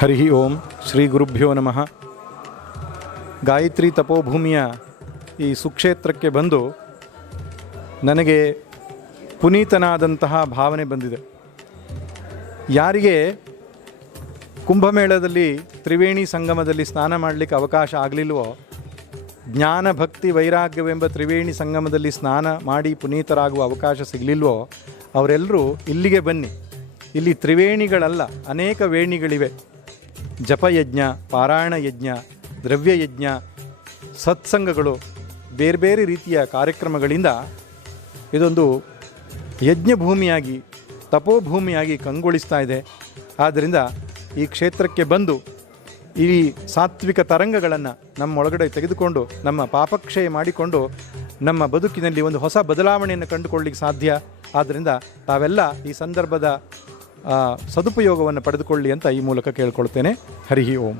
ಹರಿ ಓಂ ಶ್ರೀ ಗುರುಭ್ಯೋ ನಮಃ. ಗಾಯತ್ರಿ ತಪೋಭೂಮಿಯ ಈ ಸುಕ್ಷೇತ್ರಕ್ಕೆ ಬಂದು ನನಗೆ ಪುನೀತನಾದಂತಹ ಭಾವನೆ ಬಂದಿದೆ. ಯಾರಿಗೆ ಕುಂಭಮೇಳದಲ್ಲಿ ತ್ರಿವೇಣಿ ಸಂಗಮದಲ್ಲಿ ಸ್ನಾನ ಮಾಡಲಿಕ್ಕೆ ಅವಕಾಶ ಆಗಲಿಲ್ವೋ, ಜ್ಞಾನ ಭಕ್ತಿ ವೈರಾಗ್ಯವೆಂಬ ತ್ರಿವೇಣಿ ಸಂಗಮದಲ್ಲಿ ಸ್ನಾನ ಮಾಡಿ ಪುನೀತರಾಗುವ ಅವಕಾಶ ಸಿಗಲಿಲ್ವೋ ಅವರೆಲ್ಲರೂ ಇಲ್ಲಿಗೆ ಬನ್ನಿ. ಇಲ್ಲಿ ತ್ರಿವೇಣಿಗಳಲ್ಲ, ಅನೇಕ ವೇಣಿಗಳಿವೆ. ಜಪಯಜ್ಞ, ಪಾರಾಯಣ ಯಜ್ಞ, ದ್ರವ್ಯಯಜ್ಞ, ಸತ್ಸಂಗಗಳು, ಬೇರೆ ಬೇರೆ ರೀತಿಯ ಕಾರ್ಯಕ್ರಮಗಳಿಂದ ಇದೊಂದು ಯಜ್ಞಭೂಮಿಯಾಗಿ ತಪೋಭೂಮಿಯಾಗಿ ಕಂಗೊಳಿಸ್ತಾ ಇದೆ. ಆದ್ದರಿಂದ ಈ ಕ್ಷೇತ್ರಕ್ಕೆ ಬಂದು ಈ ಸಾತ್ವಿಕ ತರಂಗಗಳನ್ನು ನಮ್ಮೊಳಗಡೆ ತೆಗೆದುಕೊಂಡು ನಮ್ಮ ಪಾಪಕ್ಷಯ ಮಾಡಿಕೊಂಡು ನಮ್ಮ ಬದುಕಿನಲ್ಲಿ ಒಂದು ಹೊಸ ಬದಲಾವಣೆಯನ್ನು ಕಂಡುಕೊಳ್ಳಲಿಕ್ಕೆ ಸಾಧ್ಯ. ಆದ್ದರಿಂದ ತಾವೆಲ್ಲ ಈ ಸಂದರ್ಭದ ಸದುಪಯೋಗವನ್ನು ಪಡೆದುಕೊಳ್ಳಿ ಅಂತ ಈ ಮೂಲಕ ಕೇಳ್ಕೊಳ್ತೇನೆ. ಹರಿ ಓಂ.